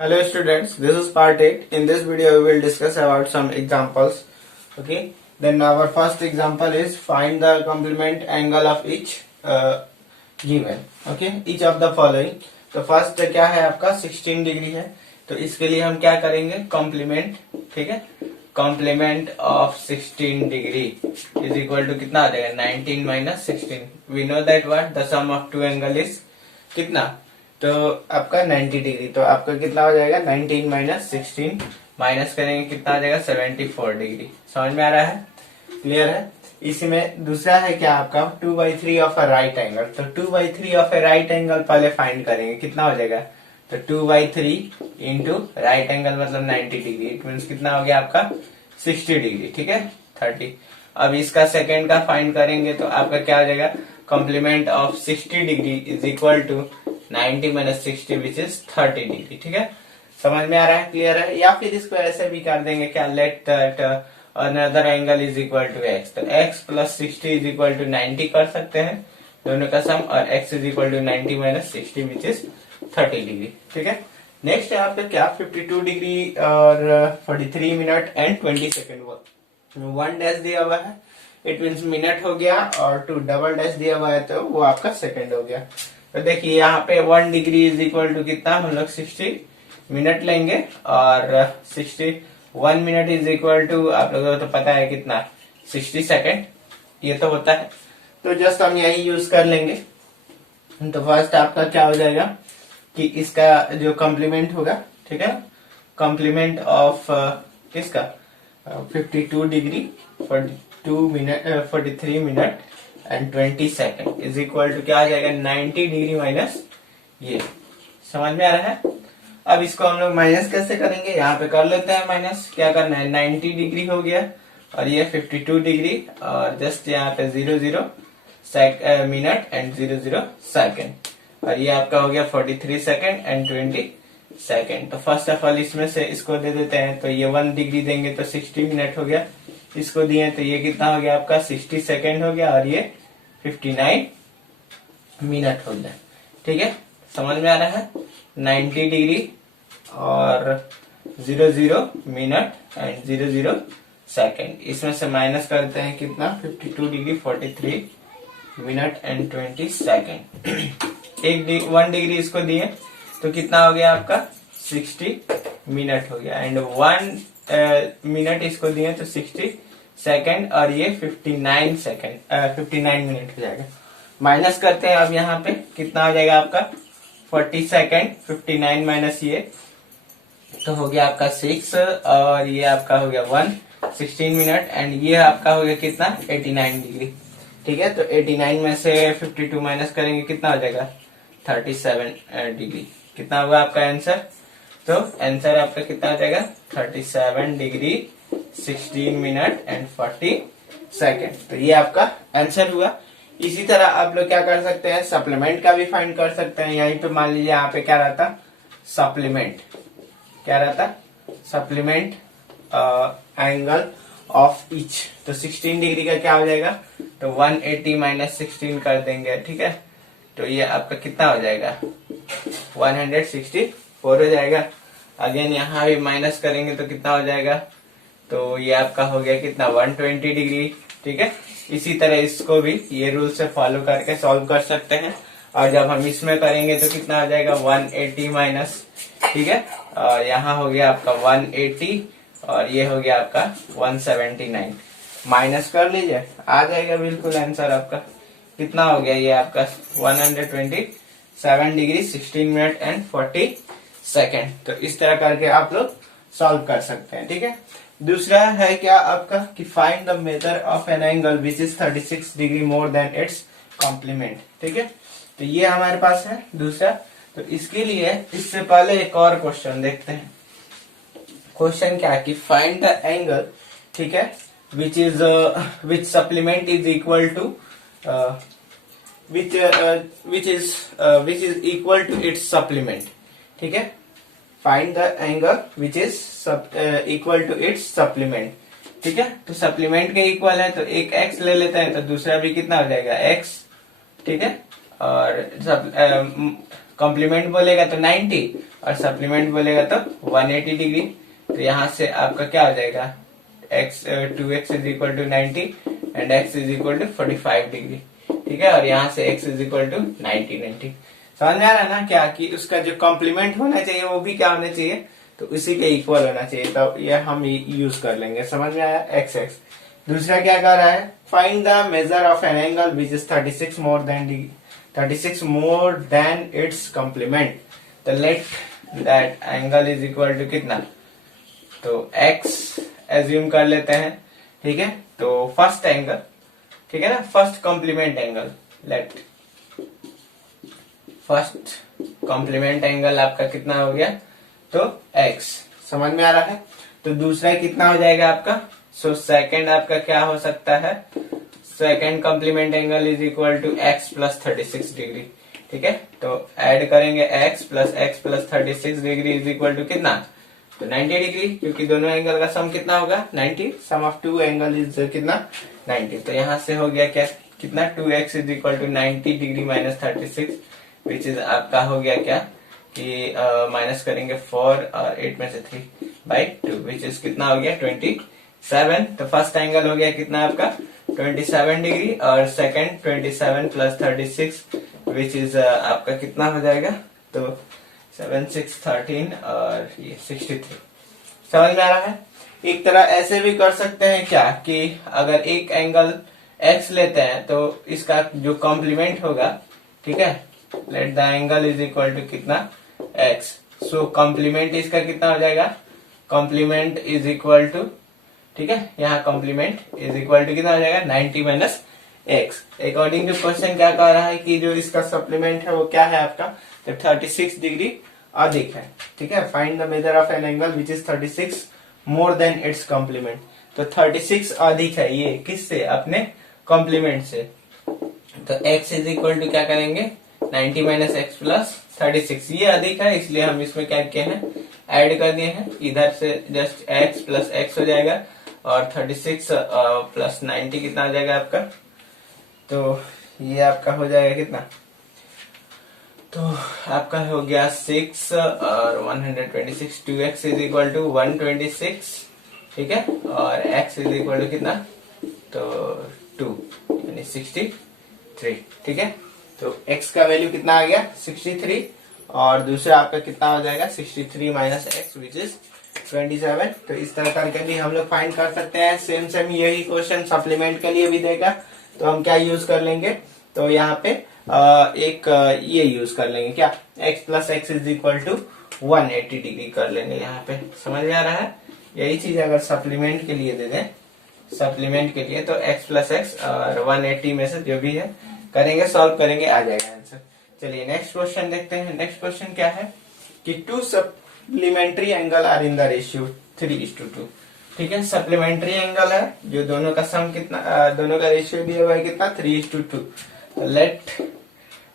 Hello students, this is part 8. In this video we will discuss about some examples. Okay, then our first example is find the complement angle of each given. Okay, each of the following. तो first क्या है आपका 16 degree है, तो इसके लिए हम क्या करेंगे कॉम्प्लीमेंट. ठीक है, complement of 16 degree is equal to कितना आ जाएगा 19 minus 16. We know that what the sum of two angle is कितना, तो आपका 90 डिग्री. तो आपका कितना हो जाएगा 19 माइनस 16 माइनस करेंगे कितना आ जाएगा 74 डिग्री. समझ में आ रहा है, क्लियर है. इसी में दूसरा है क्या आपका 2/3 ऑफ अ राइट एंगल. तो 2/3 ऑफ ए राइट एंगल पहले फाइंड करेंगे कितना हो जाएगा. तो 2/3 इंटू राइट एंगल मतलब 90 डिग्री, इट मीन कितना हो गया आपका 60 डिग्री. ठीक है 30. अब इसका सेकेंड का फाइंड करेंगे तो आपका क्या हो जाएगा complement of 60 degree is equal to 90 minus 60 which is 30 degree. ठीक है, समझ में आ रहा है, क्लियर है. या फिर इसको ऐसे भी कर देंगे क्या, let that another angle is equal to x. तो x plus 60 is equal to 90 कर सकते हैं दोनों का सम, और x is equal to 90 minus 60 which is 30 degree. ठीक है, नेक्स्ट है आपका क्या 52 डिग्री और 43 मिनट एंड 20 सेकेंड. 1 डैश दिया हुआ है, इट मीन्स मिनट हो गया, और 2 डबल डैश दिया हुआ है तो वो आपका सेकेंड हो गया. तो देखिए यहाँ पे 1 डिग्री इज इक्वल टू कितना हम लोग 60 मिनट लेंगे, और 61 मिनट इज इक्वल टू आप लोगों को तो पता है कितना 60 सेकेंड ये तो होता है. तो जस्ट हम यही यूज कर लेंगे. तो फर्स्ट आपका क्या हो जाएगा कि इसका जो कॉम्प्लीमेंट होगा, ठीक है, कॉम्प्लीमेंट ऑफ किसका 52 degree 43 minute and 20 second is equal to क्या आ जाएगा 90 डिग्री माइनस ये. समझ में आ रहा है. अब इसको हम लोग माइनस कैसे करेंगे, यहाँ पे कर लेते हैं माइनस. क्या करना है 90 डिग्री हो गया और ये 52 डिग्री, और जस्ट यहाँ पे 00 मिनट एंड 00 सेकेंड, और ये आपका हो गया 43 सेकेंड एंड 20 सेकेंड. तो फर्स्ट ऑफ ऑल इसमें से इसको दे देते हैं, तो ये 1 डिग्री देंगे तो 60 मिनट हो गया, इसको दिए तो ये कितना हो गया आपका 60 सेकेंड हो गया, और ये 59 मिनट हो गया. ठीक है, समझ में आ रहा है. 90 डिग्री और 00 मिनट एंड 00 सेकेंड, इसमें से माइनस करते हैं कितना 52 degree 43 minute and 20 second. 1 degree इसको दिए तो कितना हो गया आपका 60 मिनट हो गया, एंड 1 मिनट इसको दिए तो 60 सेकेंड, और ये 59 सेकेंड 59 मिनट हो जाएगा. माइनस करते हैं अब यहाँ पे कितना हो जाएगा आपका 40 सेकेंड 59 माइनस ये तो हो गया आपका 6, और ये आपका हो गया 16 मिनट, एंड ये आपका हो गया कितना 89 डिग्री. ठीक है, तो 89 में से 52 माइनस करेंगे कितना हो जाएगा 37 डिग्री. कितना होगा आपका आंसर, तो आंसर आपका कितना हो जाएगा 37 डिग्री 16 मिनट एंड 40 सेकेंड. तो ये आपका आंसर हुआ. इसी तरह आप लोग क्या कर सकते हैं सप्लीमेंट का भी फाइंड कर सकते हैं. यहीं पे मान लीजिए यहाँ पे क्या रहता सप्लीमेंट, क्या रहता सप्लीमेंट एंगल ऑफ ईच. तो 16 डिग्री का क्या हो जाएगा, तो 180 माइनस 16 कर देंगे. ठीक है, तो ये आपका कितना हो जाएगा 164 हो जाएगा. अगेन यहाँ भी माइनस करेंगे तो कितना हो जाएगा, तो ये आपका हो गया कितना 120 डिग्री. ठीक है, इसी तरह इसको भी ये रूल से फॉलो करके सॉल्व कर सकते हैं, और जब हम इसमें करेंगे तो कितना हो जाएगा 180 माइनस. ठीक है, और यहाँ हो गया आपका 180, और ये हो गया आपका 179. माइनस कर लीजिए आ जाएगा बिल्कुल आंसर आपका कितना हो गया, ये आपका 127 डिग्री 16 मिनट एंड 40 सेकेंड. तो इस तरह करके आप लोग सॉल्व कर सकते हैं. ठीक है, दूसरा है क्या आपका कि find the measure of an angle which is 36 degree more than its complement. ठीक है, तो ये हमारे पास है दूसरा. तो इसके लिए इससे पहले एक और क्वेश्चन देखते हैं. क्वेश्चन क्या है कि फाइंड द एंगल, ठीक है, which is which supplement is equal to which is equal to its supplement. ठीक है, find the angle which is equal to its supplement. ठीक है, तो सप्लीमेंट के इक्वल है तो एक x ले लेते हैं, तो दूसरा भी कितना हो जाएगा x. ठीक है, और कॉम्प्लीमेंट बोलेगा तो 90 और सप्लीमेंट बोलेगा तो 180 डिग्री। तो यहाँ से आपका क्या हो जाएगा, x 2x is equal to 90 and x is equal to 45 degree. ठीक है, और यहाँ से x इज इक्वल टू 90। समझ में आ रहा है ना क्या कि उसका जो कॉम्प्लीमेंट होना चाहिए वो भी क्या होना चाहिए, तो उसी के इक्वल होना चाहिए। तो ये हम यूज कर लेंगे। समझ में आया, एक्स एक्स। दूसरा क्या कर रहा है, find the measure of an angle which is 36 more than its complement. तो let that angle is equal to कितना, तो एक्स एज्यूम कर लेते हैं। ठीक है, तो फर्स्ट एंगल, ठीक है ना, first complement angle, let first complement angle आपका कितना हो गया, तो x। समझ में आ रहा है। तो दूसरा कितना हो जाएगा आपका, सो सेकंड आपका क्या हो सकता है, second complement angle is equal to x plus 36 degree. ठीक है, तो ऐड करेंगे x plus 36 degree is equal to कितना, तो 90 डिग्री, क्योंकि दोनों एंगल का सम कितना होगा 90, सम ऑफ टू एंगल इज कितना 90। तो यहाँ से हो गया क्या, कितना 2x is equal to 90 degree minus 36 which is आपका हो गया क्या कि माइनस करेंगे 4 और 8 में से 3 बाई 2 विच इज कितना हो गया 27। तो फर्स्ट एंगल हो गया कितना आपका 27 डिग्री और सेकंड 27 प्लस 36 विच इज आपका कितना हो जाएगा, तो 7 6 13 और ये 63। समझ में आ रहा है। एक तरह ऐसे भी कर सकते हैं क्या कि अगर एक एंगल x लेते हैं तो इसका जो कॉम्प्लीमेंट होगा, ठीक है, let the angle is equal to कितना x। सो कॉम्प्लीमेंट इसका कितना हो जाएगा, कॉम्प्लीमेंट इज इक्वल टू, ठीक है, यहाँ कॉम्प्लीमेंट इज इक्वल टू कितना हो जाएगा 90 minus x। According to question क्या कह रहा है कि जो इसका सप्लीमेंट है वो क्या है आपका, तो 36 डिग्री अधिक है। ठीक है, find the measure of an angle which is 36 more than its complement. तो 36 अधिक है ये किससे, अपने कॉम्प्लीमेंट से। तो x इज इक्वल टू क्या करेंगे 90 माइनस एक्स प्लस 36, ये अधिक है इसलिए हम इसमें क्या किए हैं, ऐड कर दिए हैं। इधर से जस्ट x प्लस एक्स हो जाएगा और 36 प्लस 90 कितना हो जाएगा आपका, तो ये आपका हो जाएगा कितना, तो आपका हो गया 6 और 126, 2x इज इक्वल टू 126। ठीक है, और x इज इक्वल टू कितना, तो 2 यानी 63। ठीक है, तो x का वैल्यू कितना आ गया 63 और दूसरा आपका कितना हो जाएगा 63 माइनस एक्स विच इज 27। तो इस तरह करके भी हम लोग फाइंड कर सकते हैं। सेम यही क्वेश्चन सप्लीमेंट के लिए भी देगा, तो हम क्या यूज कर लेंगे, तो यहाँ पे एक ये यूज कर लेंगे क्या, x plus x is equal to 180 degree कर लेंगे यहाँ पे। समझ में आ रहा है। यही चीज अगर सप्लीमेंट के लिए दे दें, सप्लीमेंट के लिए, तो x प्लस एक्स और 180 में से जो भी है करेंगे, सॉल्व करेंगे, आ जाएगा आंसर। चलिए नेक्स्ट क्वेश्चन देखते हैं। नेक्स्ट क्वेश्चन क्या है कि two supplementary angle are in the ratio 3:2। ठीक है, सप्लीमेंट्री एंगल है जो दोनों का सम कितना, दोनों का रेशियो दिया हुआ है कितना 3:2। तो लेट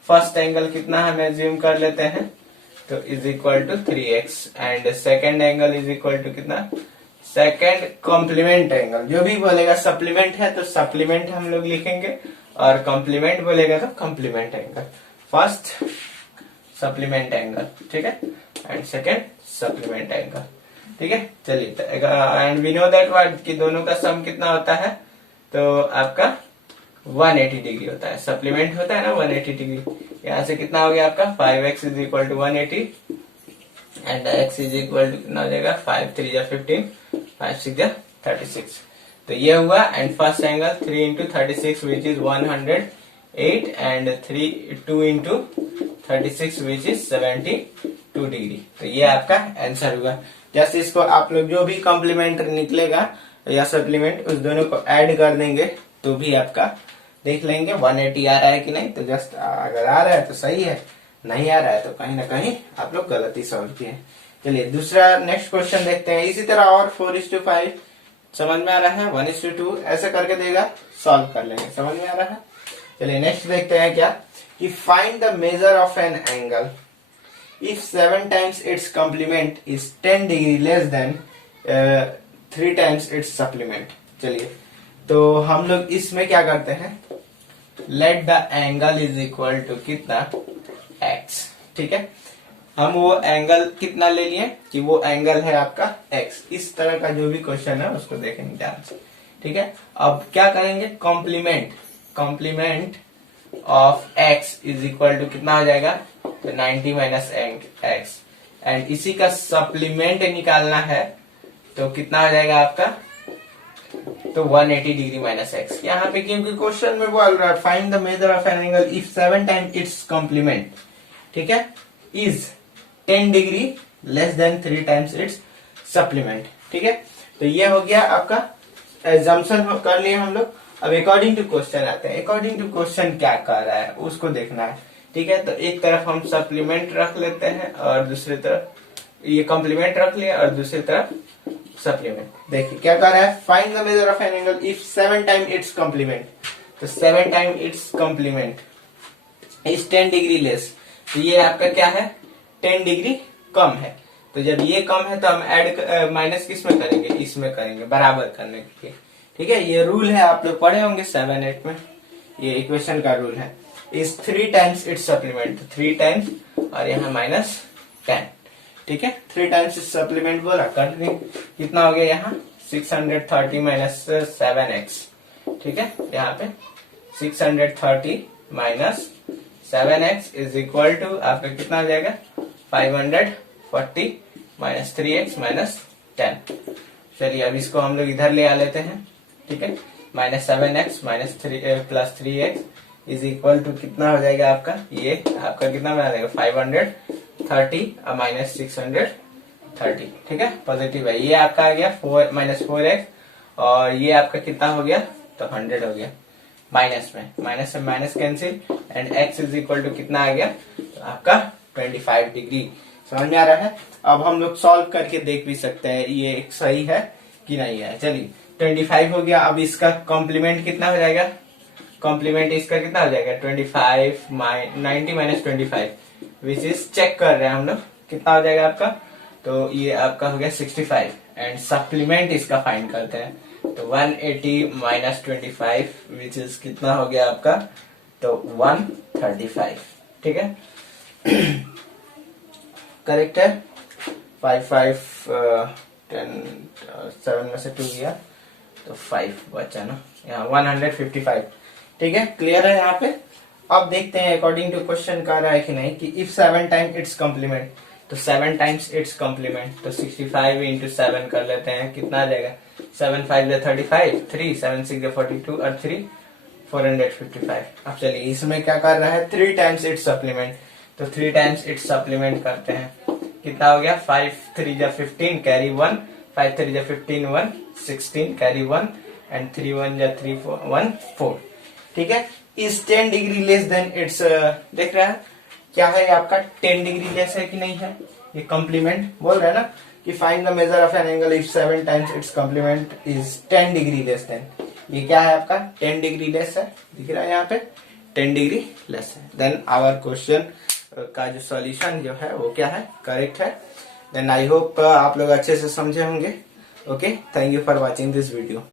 फर्स्ट एंगल कितना हम एज्यूम कर लेते हैं, तो is equal to 3x and second angle is equal to कितना, सेकेंड कॉम्प्लीमेंट एंगल, जो भी बोलेगा सप्लीमेंट है तो सप्लीमेंट हम लोग लिखेंगे और कॉम्प्लीमेंट बोलेगा तो complement angle. First supplement angle, ठीक है, एंड सेकेंड सप्लीमेंट एंगल। ठीक है, चलिए, and we know that word कि दोनों का सम कितना होता है, तो आपका 180 डिग्री होता है। सप्लीमेंट होता है ना 180 डिग्री। यहाँ से कितना हो गया आपका 5x is equal to 180 and x is equal to कितना हो जाएगा 5 3 या 15, 5 6 या 36। तो ये हुआ। And first angle 3 into 36 which is 108 and 2 into 36 which is 72 degree. तो ये आपका आंसर होगा। जैसे इसको आप लोग जो भी कॉम्प्लीमेंट निकलेगा या सप्लीमेंट उस दोनों को ऐड कर देंगे तो भी आपका देख लेंगे 180 आ रहा है कि नहीं। तो जस्ट अगर आ रहा है तो सही है, नहीं आ रहा है तो कहीं ना कहीं आप लोग गलती सॉल्व किए। चलिए दूसरा नेक्स्ट क्वेश्चन देखते हैं। इसी तरह और 4:5 समझ में आ रहा है, 1:2 ऐसे करके देगा, सॉल्व कर लेंगे। समझ में आ रहा है। चलिए नेक्स्ट देखते हैं क्या कि find the measure of an angle if 7 times its complement is 10 degree less than 3 times its supplement. चलिए तो हम लोग इसमें क्या करते हैं, let the angle is equal to कितना x। ठीक है, हम वो एंगल कितना ले लिए कि वो एंगल है आपका x। इस तरह का जो भी क्वेश्चन है उसको देखेंगे ध्यान से, ठीक है। अब क्या करेंगे, complement of x is equal to कितना हो जाएगा, तो 90 माइनस x, एंड इसी का सप्लीमेंट निकालना है तो कितना हो जाएगा आपका, तो 180 डिग्री माइनस x। यहाँ पे क्योंकि क्वेश्चन में बोल रहा है find the measure of an angle if 7 time its complement, ठीक है, is 10 degree less than 3 times its supplement, ठीक है। तो ये हो गया आपका एग्जाम्पशन कर लिए हम लोग। अब अकॉर्डिंग टू क्वेश्चन आते हैं, अकॉर्डिंग टू क्वेश्चन क्या कर रहा है उसको देखना है, ठीक है। तो एक तरफ हम सप्लीमेंट रख लेते हैं और दूसरी तरफ ये कॉम्प्लीमेंट रख लिया और दूसरी तरफ सप्लीमेंट। देखिए क्या कर रहा है, find the measure of an angle if 7 time its complement, तो 7 time its complement is 10 degree less, तो ये आपका क्या है, 10 डिग्री कम है। तो जब ये कम है तो हम ऐड माइनस किस में करेंगे, इसमें करेंगे बराबर करने के लिए, ठीक है। ये रूल है, आप लोग पढ़े होंगे 7-8 में, ये इक्वेशन का रूल है। Is 3 times its supplement, 3 times और यहाँ माइनस 10, ठीक है। 3 टाइम्स इट्स सप्लीमेंट बोला, कंटिन्यू कितना हो गया यहाँ 630 माइनस 7x, ठीक है। यहाँ पे 630 minus 7x is equal to आपका कितना हो जाएगा 540 माइनस 3x माइनस 10। चलिए अब इसको हम लोग इधर ले आ लेते हैं, ठीक है। Minus 7x minus 3 plus 3x is equal to कितना हो जाएगा आपका, ये आपका कितना बना देगा 530 और माइनस 630, ठीक है, पॉजिटिव है। ये आपका आ गया 4 माइनस 4x और ये आपका कितना हो गया, तो 100 हो गया। माइनस में माइनस से minus cancel and x is equal to कितना आ गया, तो आपका 25 डिग्री। समझ में आ रहा है। अब हम लोग सॉल्व करके देख भी सकते हैं ये एक सही है कि नहीं है। चलिए 25 हो गया। अब इसका कॉम्प्लीमेंट कितना हो जाएगा, कॉम्प्लीमेंट इसका कितना हो जाएगा 25 90 माइनस 25 विच इज चेक कर रहे हैं हम लोग कितना हो जाएगा आपका, तो ये आपका हो गया 65 एंड सप्लीमेंट इसका फाइंड करते हैं, तो 180 माइनस 25 विच इज कितना हो गया आपका, तो 135, ठीक है। करेक्ट है। 5 5 10 7 में से 2 गया तो 5 बचा ना, यहाँ 155, ठीक है। क्लियर है यहाँ पे। अब देखते हैं अकॉर्डिंग टू क्वेश्चन कह रहा है कि नहीं, कि इफ 7 टाइम इट्स कॉम्प्लीमेंट, तो 7 टाइम्स इट्स कॉम्प्लीमेंट, तो 65 इंटू 7 कर लेते हैं, कितना आ जाएगा 7 5 35, 3 7 6 42 और 3 455। अब चलिए इसमें क्या कर रहा है 3 टाइम्स इट्स सप्लीमेंट, तो 3 टाइम्स इट्स सप्लीमेंट करते हैं, कितना हो गया 5 3 जा 15 कैरी 1, 5 3 जा 15 1 16 कैरी 1 एंड 3 1 जा 3 1 4, ठीक है। Is 10 degree less then it's, देख रहा है क्या है आपका 10 डिग्री लेस है कि नहीं है, ये कॉम्प्लीमेंट बोल रहा है ना कि find the measure of an angle if 7 times its complement is 10 degree less than, ये क्या है आपका 10 डिग्री लेस है, दिख रहा है यहाँ पे 10 डिग्री लेस है। देन आवर क्वेश्चन का जो सॉल्यूशन जो है वो क्या है, करेक्ट है। देन आई होप आप लोग अच्छे से समझे होंगे। Okay, thank you for watching this video.